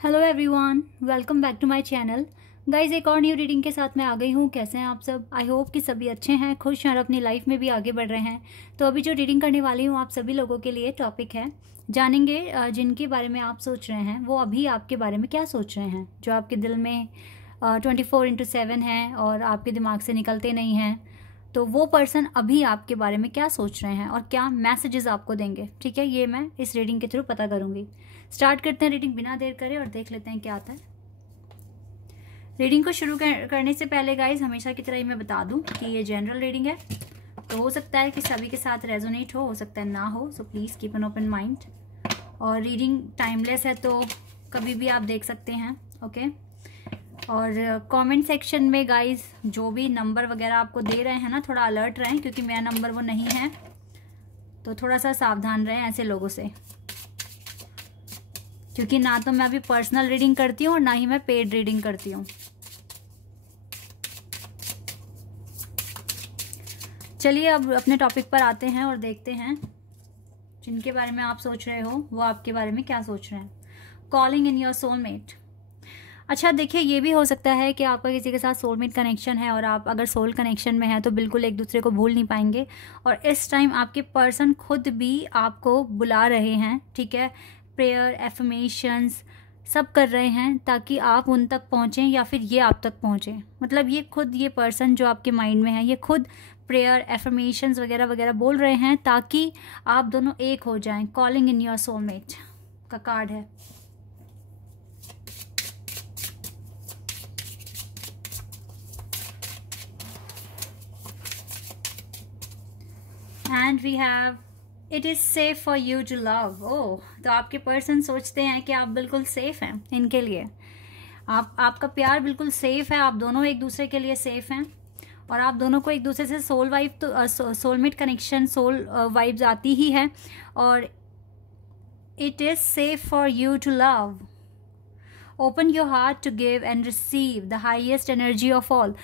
Hello everyone, welcome back to my channel. Guys, एक और new reading के साथ मैं आ गई हूँ। कैसे हैं आप सब? आई होप कि सभी अच्छे हैं, खुश हैं और अपनी लाइफ में भी आगे बढ़ रहे हैं। तो अभी जो रीडिंग करने वाली हूँ आप सभी लोगों के लिए टॉपिक है, जानेंगे जिनके बारे में आप सोच रहे हैं वो अभी आपके बारे में क्या सोच रहे हैं, जो आपके दिल में 24/7 हैं और आपके दिमाग से निकलते नहीं हैं। तो वो पर्सन अभी आपके बारे में क्या सोच रहे हैं और क्या मैसेजेस आपको देंगे, ठीक है, ये मैं इस रीडिंग के थ्रू पता करूंगी। स्टार्ट करते हैं रीडिंग बिना देर करे और देख लेते हैं क्या आता है। रीडिंग को शुरू करने से पहले गाइज हमेशा की तरह ही मैं बता दूं कि ये जनरल रीडिंग है, तो हो सकता है कि सभी के साथ रेजोनेट हो सकता है ना हो, so please keep an open mind. और रीडिंग टाइमलेस है तो कभी भी आप देख सकते हैं, ओके। और कमेंट सेक्शन में गाइज जो भी नंबर वगैरह आपको दे रहे हैं ना, थोड़ा अलर्ट रहें क्योंकि मेरा नंबर वो नहीं है, तो थोड़ा सा सावधान रहें ऐसे लोगों से, क्योंकि ना तो मैं अभी पर्सनल रीडिंग करती हूँ और ना ही मैं पेड रीडिंग करती हूँ। चलिए अब अपने टॉपिक पर आते हैं और देखते हैं जिनके बारे में आप सोच रहे हो वो आपके बारे में क्या सोच रहे हैं। Calling in your soulmate. अच्छा देखिए, ये भी हो सकता है कि आपका किसी के साथ सोलमेट कनेक्शन है और आप अगर सोल कनेक्शन में हैं तो बिल्कुल एक दूसरे को भूल नहीं पाएंगे। और इस टाइम आपके पर्सन खुद भी आपको बुला रहे हैं, ठीक है, प्रेयर एफर्मेशंस सब कर रहे हैं ताकि आप उन तक पहुँचें या फिर ये आप तक पहुँचें। मतलब ये खुद, ये पर्सन जो आपके माइंड में है, ये खुद प्रेयर एफर्मेशंस वगैरह वगैरह बोल रहे हैं ताकि आप दोनों एक हो जाएं। कॉलिंग इन योर सोलमेट का कार्ड है। And we have it is safe for you to love. Oh, तो आपके पर्सन सोचते हैं कि आप बिल्कुल सेफ हैं इनके लिए। आपका प्यार बिल्कुल सेफ है, आप दोनों एक दूसरे के लिए सेफ हैं और आप दोनों को एक दूसरे से सोल वाइब तो सोलमेट कनेक्शन, सोल वाइब्स आती ही है। और it is safe for you to love. Open your heart to give and receive the highest energy of all.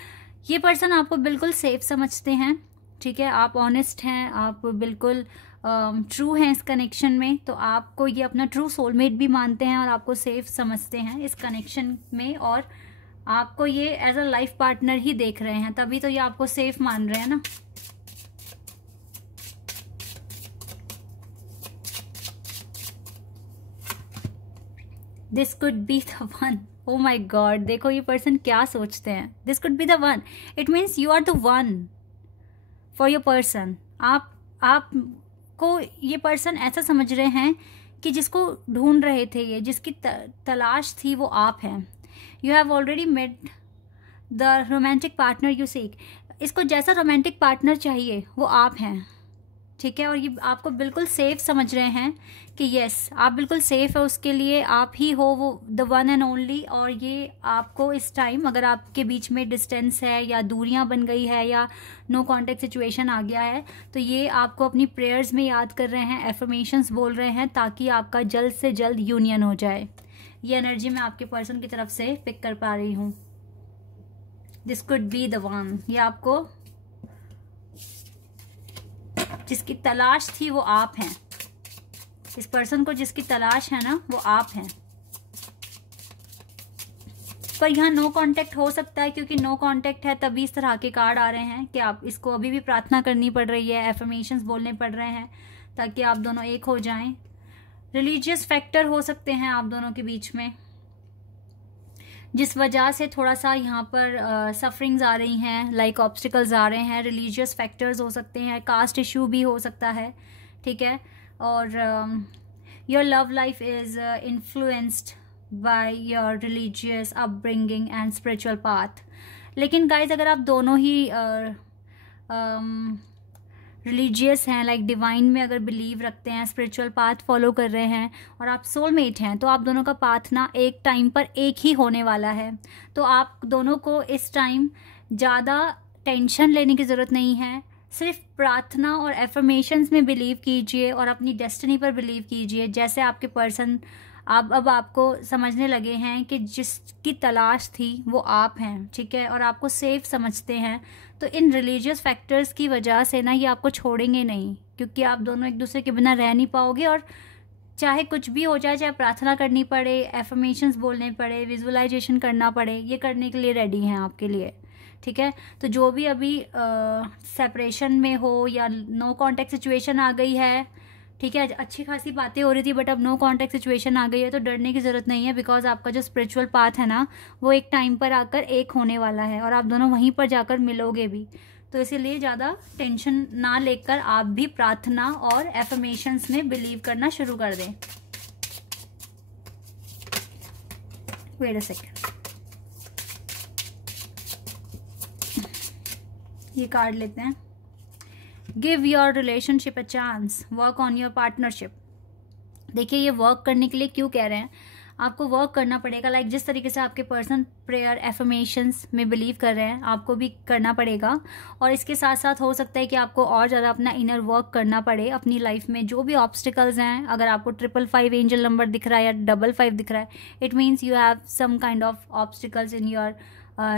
ये पर्सन आपको बिल्कुल सेफ समझते हैं, ठीक है, आप ऑनेस्ट हैं, आप बिल्कुल ट्रू हैं इस कनेक्शन में, तो आपको ये अपना ट्रू सोलमेट भी मानते हैं और आपको सेफ समझते हैं इस कनेक्शन में, और आपको ये एज अ लाइफ पार्टनर ही देख रहे हैं, तभी तो ये आपको सेफ मान रहे हैं ना। This could be the one. Oh my God, देखो ये पर्सन क्या सोचते हैं। This could be the one, it means you are the one for your person. आपको ये पर्सन ऐसा समझ रहे हैं कि जिसको ढूंढ रहे थे, ये जिसकी तलाश थी वो आप हैं। You have already met the romantic partner you seek. इसको जैसा रोमांटिक पार्टनर चाहिए वो आप हैं, ठीक है। और ये आपको बिल्कुल सेफ समझ रहे हैं कि यस, आप बिल्कुल सेफ है उसके लिए, आप ही हो वो द वन एंड ओनली। और ये आपको इस टाइम, अगर आपके बीच में डिस्टेंस है या दूरियां बन गई है या नो कांटेक्ट सिचुएशन आ गया है, तो ये आपको अपनी प्रेयर्स में याद कर रहे हैं, एफर्मेशंस बोल रहे हैं ताकि आपका जल्द से जल्द यूनियन हो जाए। ये एनर्जी मैं आपके पर्सन की तरफ से पिक कर पा रही हूँ। This could be the one. ये आपको जिसकी तलाश थी वो आप हैं। इस पर्सन को जिसकी तलाश है ना वो आप हैं। पर यहाँ नो कांटेक्ट हो सकता है, क्योंकि नो कांटेक्ट है तभी इस तरह के कार्ड आ रहे हैं कि आप इसको अभी भी प्रार्थना करनी पड़ रही है, एफर्मेशंस बोलने पड़ रहे हैं ताकि आप दोनों एक हो जाएं। रिलीजियस फैक्टर हो सकते हैं आप दोनों के बीच में, जिस वजह से थोड़ा सा यहाँ पर सफरिंग्स आ रही हैं, लाइक ऑब्स्टिकल्स आ रहे हैं। रिलीजियस फैक्टर्स हो सकते हैं, कास्ट इशू भी हो सकता है, ठीक है। और your love life is influenced by your religious upbringing and spiritual path. लेकिन गाइज, अगर आप दोनों ही रिलीजियस हैं, लाइक डिवाइन में अगर बिलीव रखते हैं, स्पिरिचुअल पाथ फॉलो कर रहे हैं और आप सोलमेट हैं, तो आप दोनों का पाथ ना एक टाइम पर एक ही होने वाला है। तो आप दोनों को इस टाइम ज़्यादा टेंशन लेने की ज़रूरत नहीं है, सिर्फ प्रार्थना और एफर्मेशंस में बिलीव कीजिए और अपनी डेस्टिनी पर बिलीव कीजिए। जैसे आपके पर्सन अब आपको समझने लगे हैं कि जिसकी तलाश थी वो आप हैं, ठीक है, और आपको सेफ समझते हैं। तो इन रिलीजियस फैक्टर्स की वजह से ना ये आपको छोड़ेंगे नहीं, क्योंकि आप दोनों एक दूसरे के बिना रह नहीं पाओगे और चाहे कुछ भी हो जाए, चाहे प्रार्थना करनी पड़े, एफर्मेशंस बोलने पड़े, विजुअलाइजेशन करना पड़े, ये करने के लिए रेडी हैं आपके लिए, ठीक है। तो जो भी अभी सेपरेशन में हो या नो कांटेक्ट सिचुएशन आ गई है, ठीक है, अच्छी खासी बातें हो रही थी बट अब नो कांटेक्ट सिचुएशन आ गई है, तो डरने की ज़रूरत नहीं है, बिकॉज आपका जो स्पिरिचुअल पाथ है ना, वो एक टाइम पर आकर एक होने वाला है और आप दोनों वहीं पर जाकर मिलोगे भी। तो इसीलिए ज़्यादा टेंशन ना लेकर आप भी प्रार्थना और एफर्मेशंस में बिलीव करना शुरू कर दें। वेट अ सेकेंड, ये कार्ड लेते हैं। Give your relationship a chance, work on your partnership. देखिए ये वर्क करने के लिए क्यों कह रहे हैं, आपको वर्क करना पड़ेगा। लाइक जिस तरीके से आपके पर्सन प्रेयर एफर्मेशंस में बिलीव कर रहे हैं, आपको भी करना पड़ेगा। और इसके साथ साथ हो सकता है कि आपको और ज़्यादा अपना इनर वर्क करना पड़े अपनी लाइफ में। जो भी ऑब्स्टिकल्स हैं, अगर आपको 555 एंजल नंबर दिख रहा है या 55 दिख रहा है, it means you have some kind of obstacles in your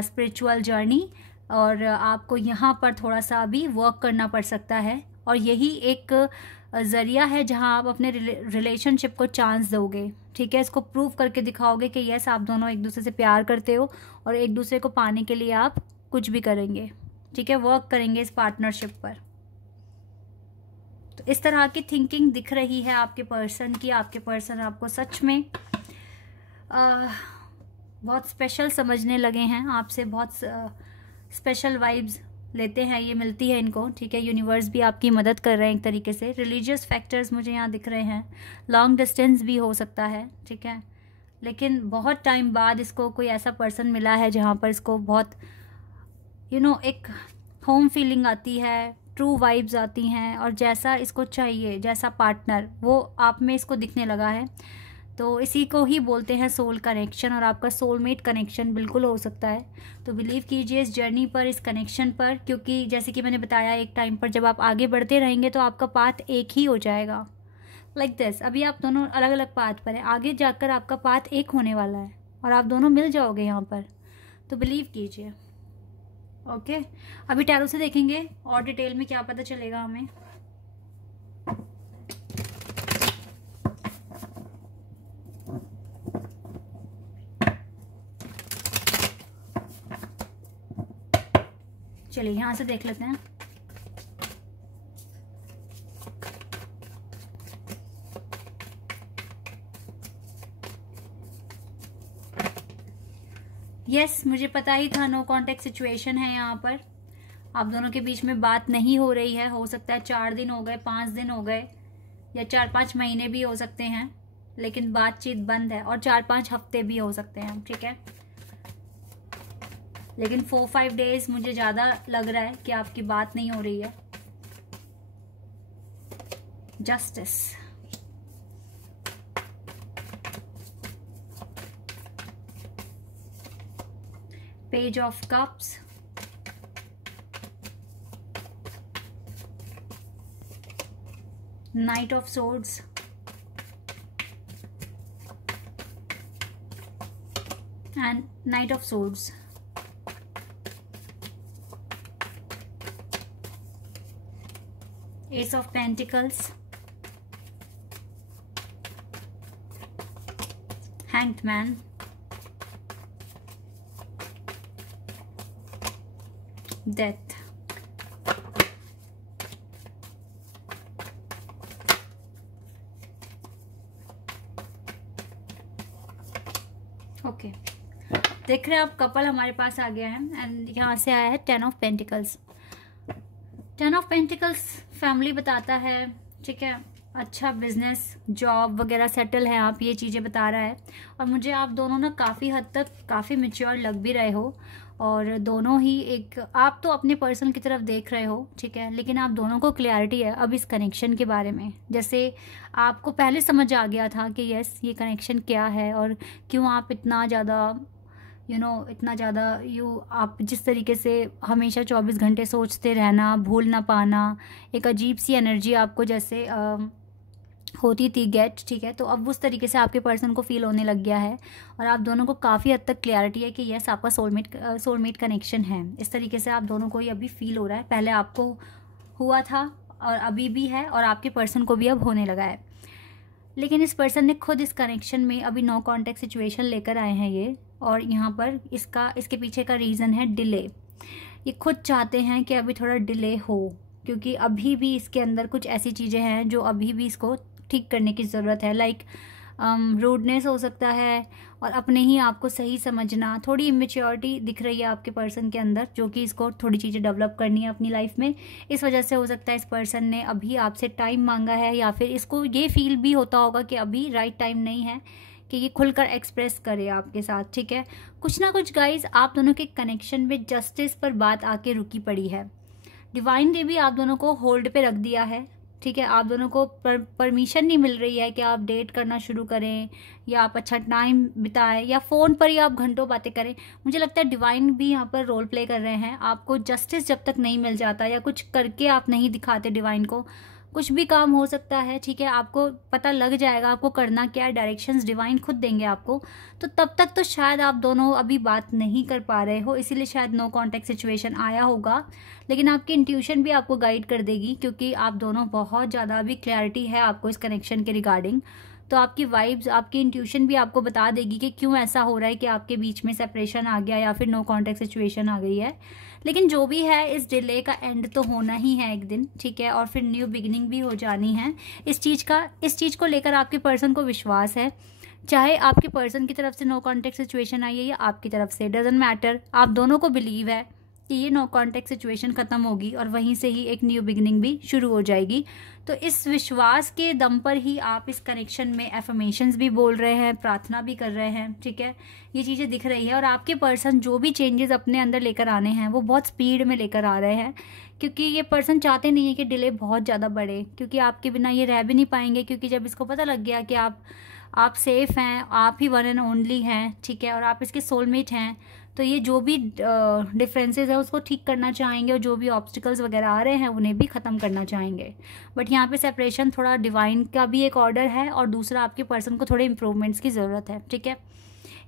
spiritual journey, और आपको यहाँ पर थोड़ा सा अभी वर्क करना पड़ सकता है। और यही एक ज़रिया है जहाँ आप अपने रिलेशनशिप को चांस दोगे, ठीक है। इसको प्रूव करके दिखाओगे कि यस आप दोनों एक दूसरे से प्यार करते हो और एक दूसरे को पाने के लिए आप कुछ भी करेंगे, ठीक है, वर्क करेंगे इस पार्टनरशिप पर। तो इस तरह की थिंकिंग दिख रही है आपके पर्सन की। आपके पर्सन आपको सच में बहुत स्पेशल समझने लगे हैं, आपसे बहुत स्पेशल वाइब्स लेते हैं, ये मिलती है इनको, ठीक है। यूनिवर्स भी आपकी मदद कर रहे हैं एक तरीके से। रिलीजियस फैक्टर्स मुझे यहाँ दिख रहे हैं, लॉन्ग डिस्टेंस भी हो सकता है, ठीक है। लेकिन बहुत टाइम बाद इसको कोई ऐसा पर्सन मिला है जहाँ पर इसको बहुत एक होम फीलिंग आती है, ट्रू वाइब्स आती हैं, और जैसा इसको चाहिए, जैसा पार्टनर वो आप में इसको दिखने लगा है। तो इसी को ही बोलते हैं सोल कनेक्शन, और आपका सोलमेट कनेक्शन बिल्कुल हो सकता है। तो बिलीव कीजिए इस जर्नी पर, इस कनेक्शन पर, क्योंकि जैसे कि मैंने बताया एक टाइम पर जब आप आगे बढ़ते रहेंगे तो आपका पाथ एक ही हो जाएगा। लाइक दिस, अभी आप दोनों अलग अलग पाथ पर हैं, आगे जाकर आपका पाथ एक होने वाला है और आप दोनों मिल जाओगे यहाँ पर। तो बिलीव कीजिए, ओके। अभी टैरो से देखेंगे और डिटेल में क्या पता चलेगा हमें। चलिए यहाँ से देख लेते हैं। यस, मुझे पता ही था नो कांटेक्ट सिचुएशन है यहाँ पर। आप दोनों के बीच में बात नहीं हो रही है। हो सकता है 4 दिन हो गए, 5 दिन हो गए, या 4-5 महीने भी हो सकते हैं, लेकिन बातचीत बंद है। और 4-5 हफ्ते भी हो सकते हैं, ठीक है। लेकिन 4-5 डेज मुझे ज़्यादा लग रहा है कि आपकी बात नहीं हो रही है। Justice, page of cups, night of swords, and night of swords, S of pentacles, hanged man, death. Okay, देख रहे हैं आप कपल हमारे पास आ गया है, एंड यहाँ से आया है 10 of pentacles. 10 of pentacles family बताता है, ठीक है, अच्छा बिजनेस, जॉब वगैरह सेटल है आप, ये चीज़ें बता रहा है। और मुझे आप दोनों ना काफ़ी हद तक काफ़ी मैच्योर लग भी रहे हो, और दोनों ही एक, आप तो अपने पर्सन की तरफ देख रहे हो, ठीक है, लेकिन आप दोनों को क्लैरिटी है अब इस कनेक्शन के बारे में। जैसे आपको पहले समझ आ गया था कि यस ये कनेक्शन क्या है और क्यों आप इतना ज़्यादा इतना ज़्यादा आप जिस तरीके से हमेशा 24 घंटे सोचते रहना, भूल ना पाना, एक अजीब सी एनर्जी आपको जैसे होती थी गेट, ठीक है। तो अब उस तरीके से आपके पर्सन को फील होने लग गया है, और आप दोनों को काफ़ी हद तक क्लैरिटी है कि यस आपका सोलमेट कनेक्शन है। इस तरीके से आप दोनों को ही अभी फील हो रहा है, पहले आपको हुआ था और अभी भी है, और आपके पर्सन को भी अब होने लगा है। लेकिन इस पर्सन ने खुद इस कनेक्शन में अभी नो कॉन्टैक्ट सिचुएशन लेकर आए हैं ये, और यहाँ पर इसके पीछे का रीज़न है डिले। ये खुद चाहते हैं कि अभी थोड़ा डिले हो, क्योंकि अभी भी इसके अंदर कुछ ऐसी चीज़ें हैं जो अभी भी इसको ठीक करने की ज़रूरत है। लाइक रूडनेस हो सकता है, और अपने ही आप को सही समझना, थोड़ी इमेच्योरिटी दिख रही है आपके पर्सन के अंदर, जो कि इसको थोड़ी चीज़ें डेवलप करनी है अपनी लाइफ में। इस वजह से हो सकता है इस पर्सन ने अभी आपसे टाइम मांगा है, या फिर इसको ये फील भी होता होगा कि अभी राइट टाइम नहीं है कि ये खुलकर एक्सप्रेस करे आपके साथ, ठीक है। कुछ ना कुछ गाइज आप दोनों के कनेक्शन में जस्टिस पर बात आके रुकी पड़ी है। डिवाइन ने भी आप दोनों को होल्ड पे रख दिया है, ठीक है। आप दोनों को परमिशन नहीं मिल रही है कि आप डेट करना शुरू करें, या आप अच्छा टाइम बिताएं, या फ़ोन पर ही आप घंटों बातें करें। मुझे लगता है डिवाइन भी यहाँ पर रोल प्ले कर रहे हैं। आपको जस्टिस जब तक नहीं मिल जाता, या कुछ करके आप नहीं दिखाते डिवाइन को, कुछ भी काम हो सकता है, ठीक है। आपको पता लग जाएगा आपको करना क्या है, डायरेक्शंस डिवाइन खुद देंगे आपको। तो तब तक तो शायद आप दोनों अभी बात नहीं कर पा रहे हो, इसीलिए शायद नो कॉन्टैक्ट सिचुएशन आया होगा। लेकिन आपकी इंट्यूशन भी आपको गाइड कर देगी, क्योंकि आप दोनों बहुत ज़्यादा अभी क्लैरिटी है आपको इस कनेक्शन के रिगार्डिंग। तो आपकी वाइब्स, आपकी इंट्यूशन भी आपको बता देगी कि क्यों ऐसा हो रहा है कि आपके बीच में सेपरेशन आ गया, या फिर नो कॉन्टैक्ट सिचुएशन आ गई है। लेकिन जो भी है, इस डिले का एंड तो होना ही है एक दिन, ठीक है। और फिर न्यू बिगिनिंग भी हो जानी है। इस चीज़ को लेकर आपके पर्सन को विश्वास है। चाहे आपके पर्सन की तरफ से नो कॉन्टैक्ट सिचुएशन आई है या आपकी तरफ से, डजंट मैटर, आप दोनों को बिलीव है कि ये नो कॉन्टैक्ट सिचुएशन ख़त्म होगी, और वहीं से ही एक न्यू बिगिनिंग भी शुरू हो जाएगी। तो इस विश्वास के दम पर ही आप इस कनेक्शन में एफर्मेशंस भी बोल रहे हैं, प्रार्थना भी कर रहे हैं, ठीक है। ये चीज़ें दिख रही है। और आपके पर्सन जो भी चेंजेस अपने अंदर लेकर आने हैं वो बहुत स्पीड में लेकर आ रहे हैं, क्योंकि ये पर्सन चाहते नहीं है कि डिले बहुत ज़्यादा बढ़े, क्योंकि आपके बिना ये रह भी नहीं पाएंगे। क्योंकि जब इसको पता लग गया कि आप सेफ़ हैं, आप ही वन एंड ओनली हैं, ठीक है, और आप इसके सोलमेट हैं, तो ये जो भी डिफरेंसेस है उसको ठीक करना चाहेंगे, और जो भी ऑब्स्टिकल्स वगैरह आ रहे हैं उन्हें भी ख़त्म करना चाहेंगे। बट यहाँ पे सेपरेशन थोड़ा डिवाइन का भी एक ऑर्डर है, और दूसरा आपके पर्सन को थोड़े इंप्रूवमेंट्स की ज़रूरत है, ठीक है।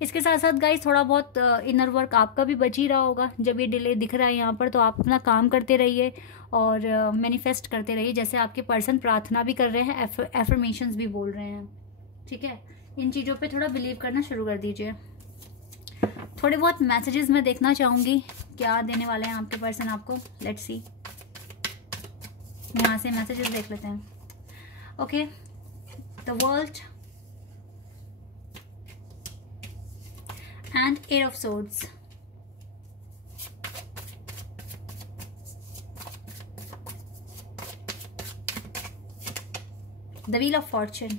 इसके साथ साथ गाइस थोड़ा बहुत इनर वर्क आपका भी बच ही रहा होगा। जब ये डिले दिख रहा है यहाँ पर, तो आप अपना काम करते रहिए और मैनिफेस्ट करते रहिए, जैसे आपके पर्सन प्रार्थना भी कर रहे हैं, एफर्मेशंस भी बोल रहे हैं, ठीक है। इन चीज़ों पे थोड़ा बिलीव करना शुरू कर दीजिए। थोड़े बहुत मैसेजेस मैं देखना चाहूँगी क्या देने वाले हैं आपके पर्सन आपको। लेट्स सी, यहाँ से मैसेजेस देख लेते हैं। Okay, the world and eight of swords. The wheel of fortune.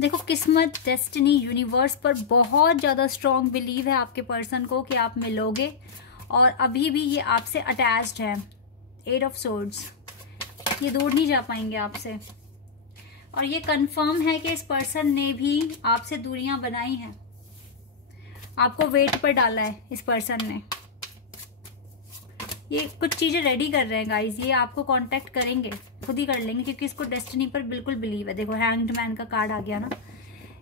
देखो, किस्मत, डेस्टिनी, यूनिवर्स पर बहुत ज़्यादा स्ट्रॉन्ग बिलीव है आपके पर्सन को कि आप मिलोगे, और अभी भी ये आपसे अटैच्ड है। एट ऑफ सोर्ड्स, ये दूर नहीं जा पाएंगे आपसे, और ये कंफर्म है कि इस पर्सन ने भी आपसे दूरियां बनाई हैं, आपको वेट पर डाला है इस पर्सन ने। ये कुछ चीज़ें रेडी कर रहे हैं गाइज, ये आपको कांटेक्ट करेंगे, खुद ही कर लेंगे, क्योंकि इसको डेस्टिनी पर बिल्कुल बिलीव है। देखो, हैंग्ड मैन का कार्ड आ गया ना।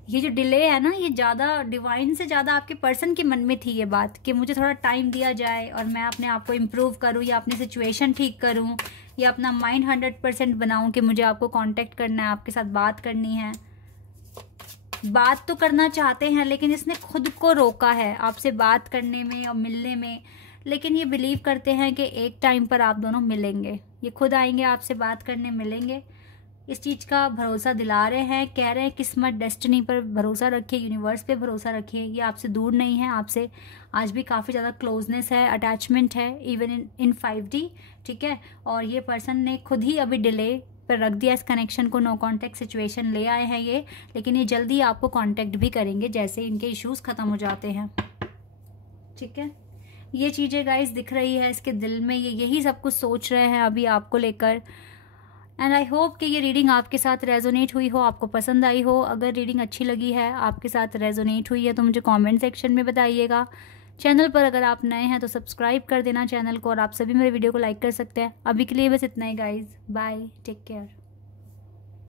ये जो डिले है ना, ये ज़्यादा डिवाइन से ज़्यादा आपके पर्सन के मन में थी ये बात कि मुझे थोड़ा टाइम दिया जाए, और मैं अपने आप को इम्प्रूव करूँ, या अपनी सिचुएशन ठीक करूँ, या अपना माइंड 100% बनाऊँ कि मुझे आपको कांटेक्ट करना है, आपके साथ बात करनी है। बात तो करना चाहते हैं, लेकिन इसने खुद को रोका है आपसे बात करने में और मिलने में। लेकिन ये बिलीव करते हैं कि एक टाइम पर आप दोनों मिलेंगे, ये खुद आएंगे आपसे बात करने, मिलेंगे। इस चीज़ का भरोसा दिला रहे हैं, कह रहे हैं किस्मत, डेस्टिनी पर भरोसा रखिए, यूनिवर्स पे भरोसा रखिए। ये आपसे दूर नहीं है, आपसे आज भी काफ़ी ज़्यादा क्लोजनेस है, अटैचमेंट है, इवन इन 5D, ठीक है। और ये पर्सन ने खुद ही अभी डिले पर रख दिया इस कनेक्शन को, नो कॉन्टैक्ट सिचुएशन ले आए हैं ये, लेकिन ये जल्दी आपको कॉन्टैक्ट भी करेंगे जैसे इनके इश्यूज़ ख़त्म हो जाते हैं, ठीक है। ये चीज़ें गाइस दिख रही है इसके दिल में, ये यही सब कुछ सोच रहे हैं अभी आपको लेकर। एंड आई होप कि ये रीडिंग आपके साथ रेजोनेट हुई हो, आपको पसंद आई हो। अगर रीडिंग अच्छी लगी है, आपके साथ रेजोनेट हुई है, तो मुझे कमेंट सेक्शन में बताइएगा। चैनल पर अगर आप नए हैं तो सब्सक्राइब कर देना चैनल को, और आप सभी मेरे वीडियो को लाइक कर सकते हैं। अभी के लिए बस इतना ही गाइज, बाय, टेक केयर।